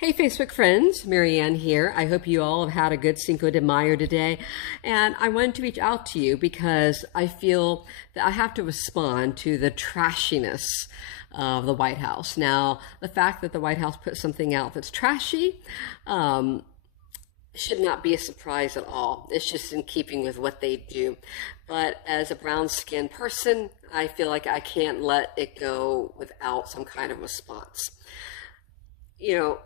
Hey Facebook friends, Marianne here. I hope you all have had a good Cinco de Mayo today. And I wanted to reach out to you because I feel that I have to respond to the trashiness of the White House. Now, the fact that the White House put something out that's trashy should not be a surprise at all. It's just in keeping with what they do. But as a brown-skinned person, I feel like I can't let it go without some kind of response. You know,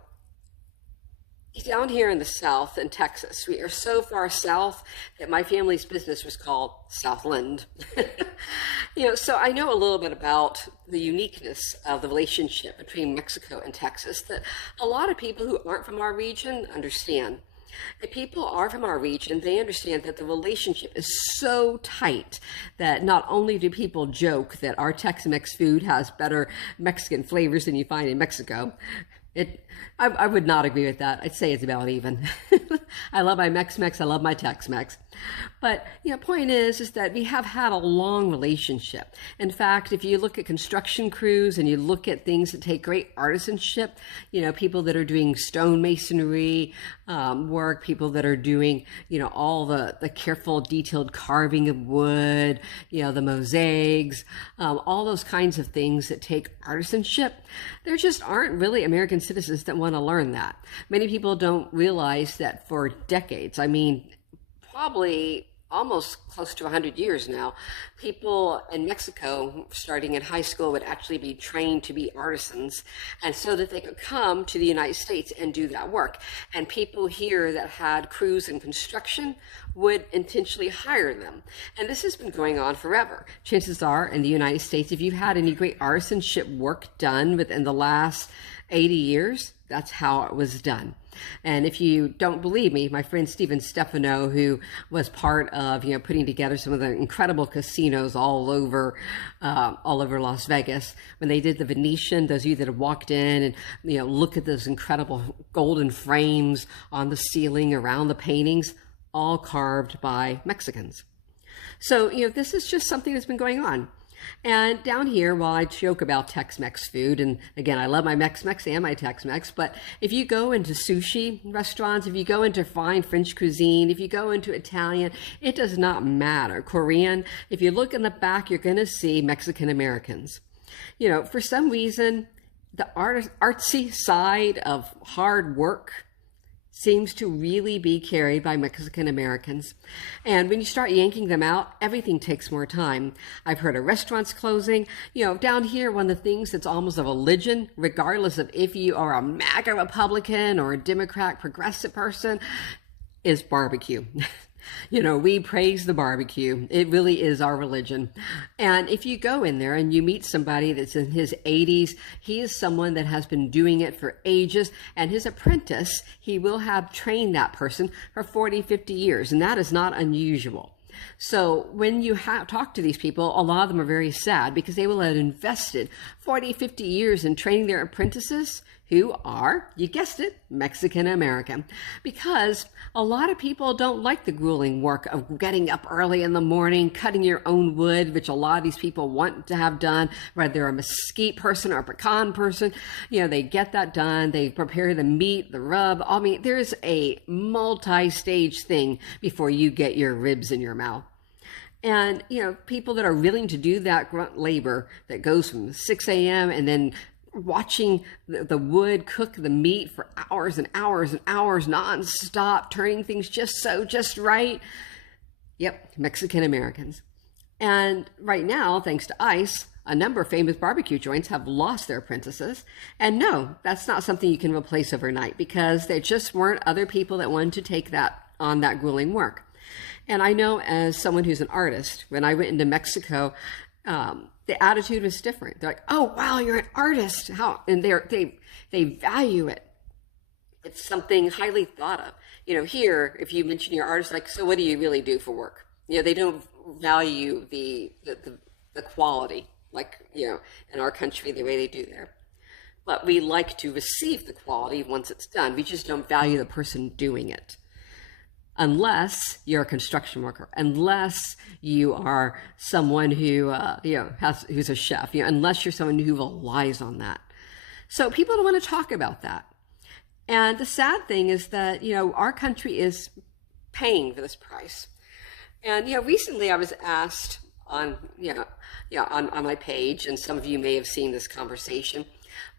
down here in the South in Texas, we are so far south that my family's business was called Southland. So I know a little bit about the uniqueness of the relationship between Mexico and Texas that a lot of people who aren't from our region understand. If people are from our region, they understand that the relationship is so tight that not only do people joke that our Tex-Mex food has better Mexican flavors than you find in Mexico. I would not agree with that. I'd say it's about even. I love my Mex-Mex. I love my Tex-Mex. But, point is that we have had a long relationship. In fact, if you look at construction crews and you look at things that take great artisanship, people that are doing stonemasonry work, people that are doing, all the careful, detailed carving of wood, the mosaics, all those kinds of things that take artisanship, there just aren't really American citizens that want to learn that. Many people don't realize that for decades, probably almost close to 100 years now, people in Mexico starting in high school would actually be trained to be artisans, and so that they could come to the United States and do that work. And people here that had crews in construction would intentionally hire them. And this has been going on forever. Chances are in the United States, if you've had any great artisanship work done within the last 80 years, that's how it was done. And if you don't believe me, my friend Steven Stefano, who was part of putting together some of the incredible casinos all over Las Vegas, when they did the Venetian, those of you that have walked in and look at those incredible golden frames on the ceiling around the paintings, all carved by Mexicans. So this is just something that's been going on. And down here, while I joke about Tex-Mex food, and again, I love my Mex-Mex and my Tex-Mex, but if you go into sushi restaurants, if you go into fine French cuisine, if you go into Italian, it does not matter. Korean, if you look in the back, you're going to see Mexican Americans. For some reason, the artsy side of hard work seems to really be carried by Mexican Americans. And when you start yanking them out, everything takes more time. I've heard of restaurants closing. Down here, one of the things that's almost a religion, regardless of if you are a MAGA Republican or a Democrat progressive person, is barbecue. We praise the barbecue. It really is our religion. And if you go in there and you meet somebody that's in his 80s, he is someone that has been doing it for ages, and his apprentice, he will have trained that person for 40, 50 years, and that is not unusual. So when you talk to these people, a lot of them are very sad because they will have invested 40, 50 years in training their apprentices who are, you guessed it, Mexican American. Because a lot of people don't like the grueling work of getting up early in the morning, cutting your own wood, which a lot of these people want to have done, whether they're a mesquite person or a pecan person. They get that done. They prepare the meat, the rub. There's a multi-stage thing before you get your ribs in your mouth. And, people that are willing to do that grunt labor that goes from 6 a.m. and then watching the wood cook the meat for hours and hours and hours nonstop, turning things just right. Yep, Mexican Americans. And right now, thanks to ICE, a number of famous barbecue joints have lost their apprentices. And no, that's not something you can replace overnight because there just weren't other people that wanted to take that on that grueling work. And I know as someone who's an artist, when I went into Mexico, the attitude was different. They're like, "Oh, wow, you're an artist." How? And they value it. It's something highly thought of. Here, if you mention your artist, like, so what do you really do for work? They don't value the quality, like, in our country, the way they do there. But we like to receive the quality once it's done. We just don't value the person doing it. Unless you're a construction worker, unless you are someone who, who's a chef, unless you're someone who relies on that. So people don't want to talk about that. And the sad thing is that, our country is paying for this price. And, recently I was asked on my page, and some of you may have seen this conversation,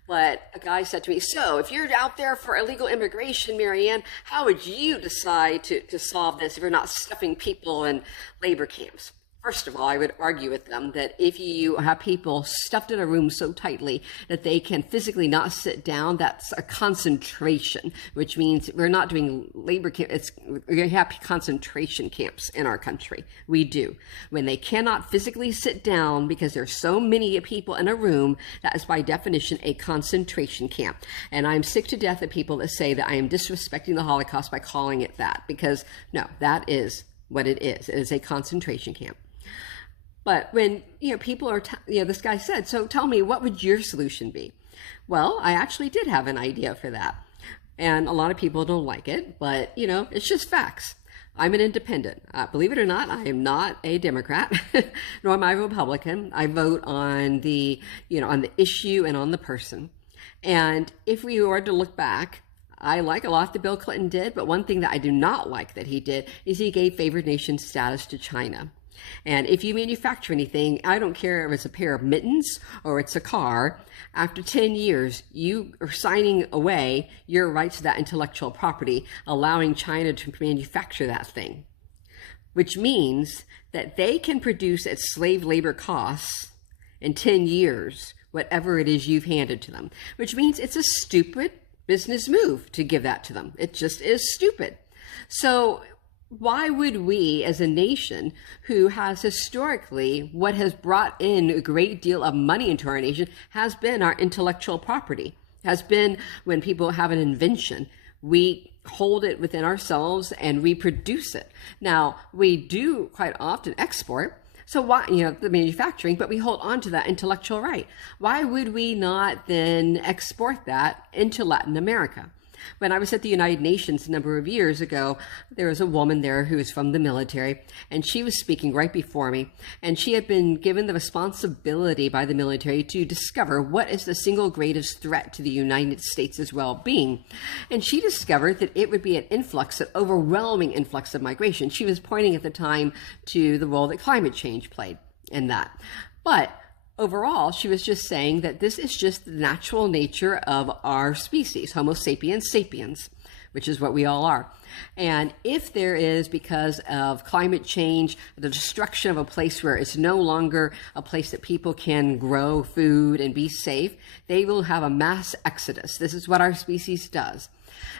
but a guy said to me, so if you're out there for illegal immigration, Marianne, how would you decide to solve this if you're not stuffing people in labor camps? First of all, I would argue with them that if you have people stuffed in a room so tightly that they can physically not sit down, that's a concentration, which means we're not doing labor camps. We have concentration camps in our country. We do. When they cannot physically sit down because there's so many people in a room, that is by definition a concentration camp. And I'm sick to death of people that say that I am disrespecting the Holocaust by calling it that, because no, that is what it is. It is a concentration camp. But when, people are, this guy said, so tell me, what would your solution be? Well, I actually did have an idea for that. And a lot of people don't like it, but, it's just facts. I'm an independent. Believe it or not, I am not a Democrat, nor am I a Republican. I vote on the, on the issue and on the person. And if we were to look back, I like a lot that Bill Clinton did, but one thing that I do not like that he did is he gave favored nation status to China. And if you manufacture anything, I don't care if it's a pair of mittens or it's a car, after 10 years, you are signing away your rights to that intellectual property, allowing China to manufacture that thing, which means that they can produce at slave labor costs in 10 years, whatever it is you've handed to them, which means it's a stupid business move to give that to them. It just is stupid. So why would we, as a nation who has historically, what has brought in a great deal of money into our nation has been our intellectual property, has been when people have an invention, we hold it within ourselves and we produce it. Now, we do quite often export. So why, the manufacturing, but we hold on to that intellectual right. Why would we not then export that into Latin America? When I was at the United Nations a number of years ago, there was a woman there who was from the military, and she was speaking right before me, and she had been given the responsibility by the military to discover what is the single greatest threat to the United States' well-being. And she discovered that it would be an overwhelming influx of migration. She was pointing at the time to the role that climate change played in that. But overall, she was just saying that this is just the natural nature of our species, Homo sapiens sapiens, which is what we all are. And if there is, because of climate change, the destruction of a place where it's no longer a place that people can grow food and be safe, they will have a mass exodus. This is what our species does.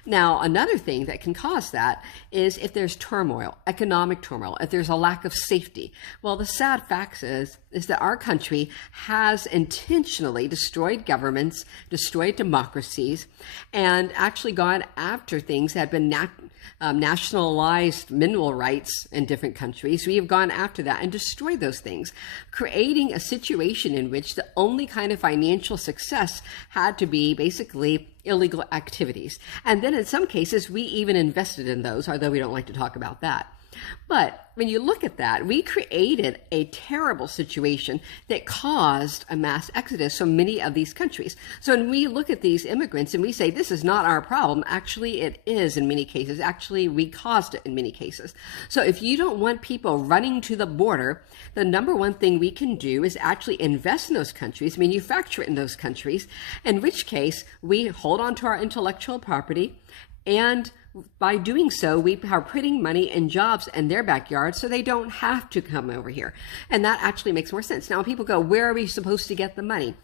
Now, another thing that can cause that is if there's turmoil, economic turmoil, if there's a lack of safety. Well, the sad fact is that our country has intentionally destroyed governments, destroyed democracies, and actually gone after things that have been nationalized mineral rights in different countries. We have gone after that and destroyed those things, creating a situation in which the only kind of financial success had to be basically illegal activities. And then in some cases, we even invested in those, although we don't like to talk about that. But when you look at that, we created a terrible situation that caused a mass exodus from many of these countries. So when we look at these immigrants and we say, this is not our problem, actually it is in many cases. Actually, we caused it in many cases. So if you don't want people running to the border, the number one thing we can do is actually invest in those countries, manufacture it in those countries, in which case we hold on to our intellectual property, and by doing so, we are putting money and jobs in their backyard so they don't have to come over here. And that actually makes more sense. Now, people go, where are we supposed to get the money?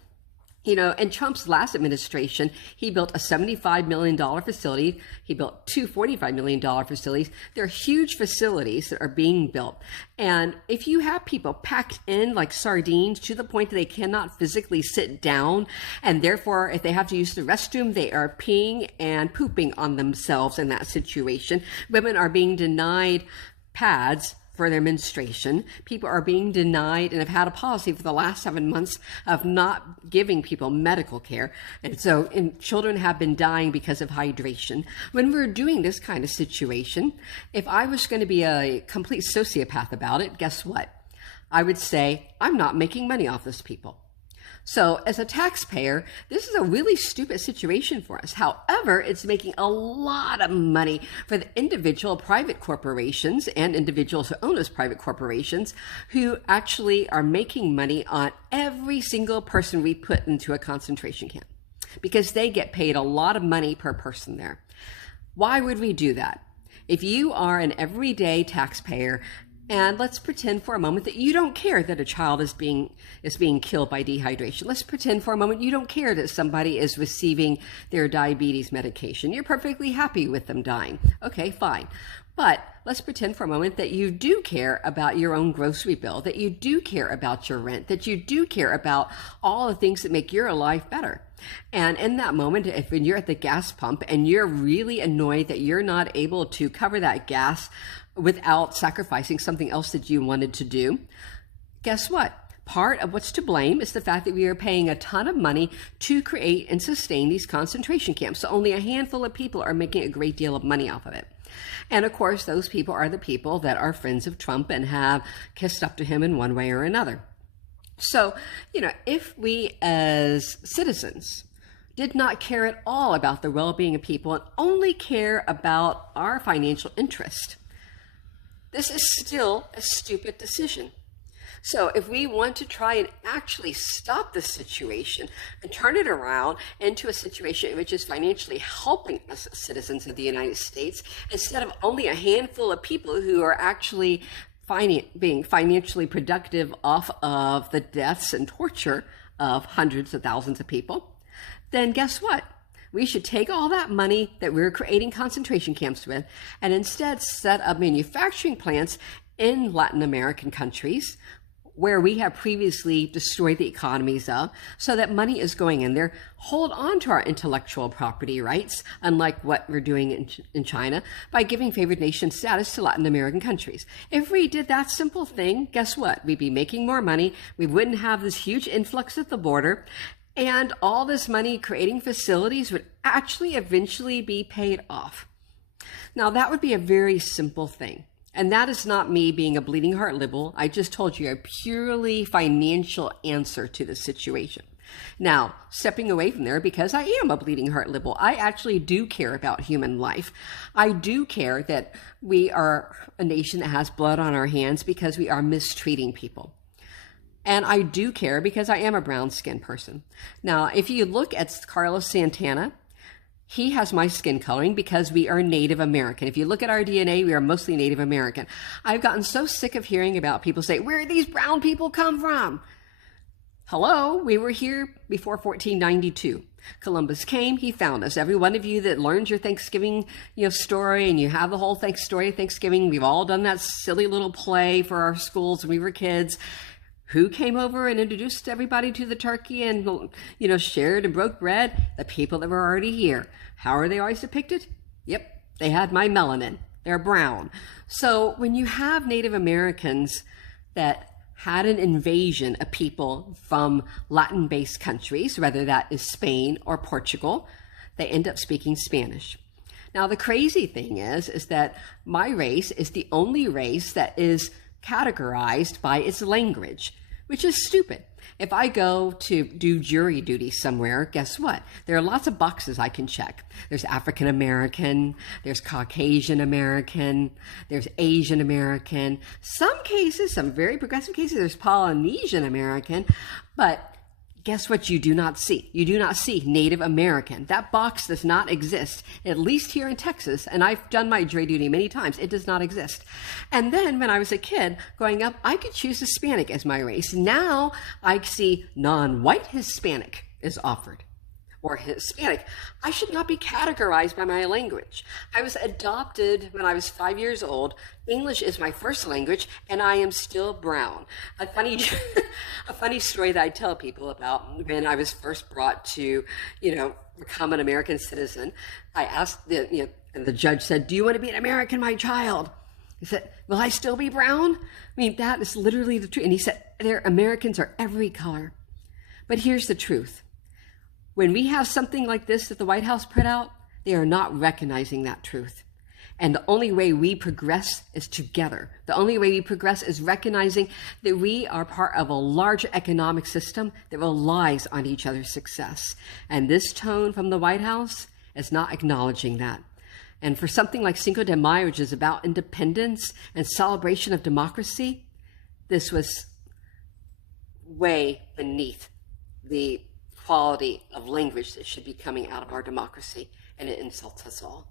In Trump's last administration, he built a $75 million facility. He built two $45 million facilities. They're huge facilities that are being built. And if you have people packed in like sardines to the point that they cannot physically sit down, and therefore if they have to use the restroom, they are peeing and pooping on themselves in that situation. Women are being denied pads for their menstruation. People are being denied and have had a policy for the last 7 months of not giving people medical care. And so children have been dying because of hydration. When we're doing this kind of situation, if I was going to be a complete sociopath about it, guess what? I would say, I'm not making money off those people. So as a taxpayer, this is a really stupid situation for us. However, it's making a lot of money for the individual private corporations and individuals who own those private corporations who actually are making money on every single person we put into a concentration camp because they get paid a lot of money per person there. Why would we do that? If you are an everyday taxpayer, and let's pretend for a moment that you don't care that a child is being killed by dehydration. Let's pretend for a moment you don't care that somebody is receiving their diabetes medication. You're perfectly happy with them dying. Okay, fine. But let's pretend for a moment that you do care about your own grocery bill, that you do care about your rent, that you do care about all the things that make your life better. And in that moment, if when you're at the gas pump and you're really annoyed that you're not able to cover that gas without sacrificing something else that you wanted to do, guess what? Part of what's to blame is the fact that we are paying a ton of money to create and sustain these concentration camps. So only a handful of people are making a great deal of money off of it. And of course, those people are the people that are friends of Trump and have kissed up to him in one way or another. So, if we as citizens did not care at all about the well-being of people and only care about our financial interest, this is still a stupid decision. So if we want to try and actually stop this situation and turn it around into a situation which is financially helping us as citizens of the United States, instead of only a handful of people who are actually being financially productive off of the deaths and torture of hundreds of thousands of people, then guess what? We should take all that money that we're creating concentration camps with and instead set up manufacturing plants in Latin American countries where we have previously destroyed the economies of, so that money is going in there. Hold on to our intellectual property rights, unlike what we're doing in China, by giving favored nation status to Latin American countries. If we did that simple thing, guess what? We'd be making more money. We wouldn't have this huge influx at the border. And all this money creating facilities would actually eventually be paid off. Now, that would be a very simple thing. And that is not me being a bleeding heart liberal. I just told you a purely financial answer to the situation. Now, stepping away from there, because I am a bleeding heart liberal, I actually do care about human life. I do care that we are a nation that has blood on our hands because we are mistreating people. And I do care because I am a brown-skinned person. Now, if you look at Carlos Santana, he has my skin coloring because we are Native American. If you look at our DNA, we are mostly Native American. I've gotten so sick of hearing about people say, where did these brown people come from? Hello, we were here before 1492. Columbus came, he found us. Every one of you that learns your Thanksgiving, story, and you have the whole story of Thanksgiving, we've all done that silly little play for our schools when we were kids. Who came over and introduced everybody to the turkey and, shared and broke bread? The people that were already here. How are they always depicted? Yep, they had my melanin. They're brown. So when you have Native Americans that had an invasion of people from Latin-based countries, whether that is Spain or Portugal, they end up speaking Spanish. Now, the crazy thing is that my race is the only race that is categorized by its language, which is stupid. If I go to do jury duty somewhere, guess what? There are lots of boxes I can check. There's African American, there's Caucasian American, there's Asian American. Some cases, some very progressive cases, there's Polynesian American, but guess what you do not see? You do not see Native American. That box does not exist, at least here in Texas, and I've done my jury duty many times. It does not exist. And then when I was a kid growing up, I could choose Hispanic as my race. Now I see non-white Hispanic is offered, or Hispanic. I should not be categorized by my language. I was adopted when I was 5 years old. English is my first language, and I am still brown. A funny story that I tell people about when I was first brought to, become an American citizen. I asked and the judge said, "Do you want to be an American, my child?" He said, "Will I still be brown?" That is literally the truth. And he said, Americans are every color. But here's the truth. When we have something like this that the White House put out, they are not recognizing that truth. And the only way we progress is together. The only way we progress is recognizing that we are part of a larger economic system that relies on each other's success. And this tone from the White House is not acknowledging that. And for something like Cinco de Mayo, which is about independence and celebration of democracy, this was way beneath the quality of language that should be coming out of our democracy, and it insults us all.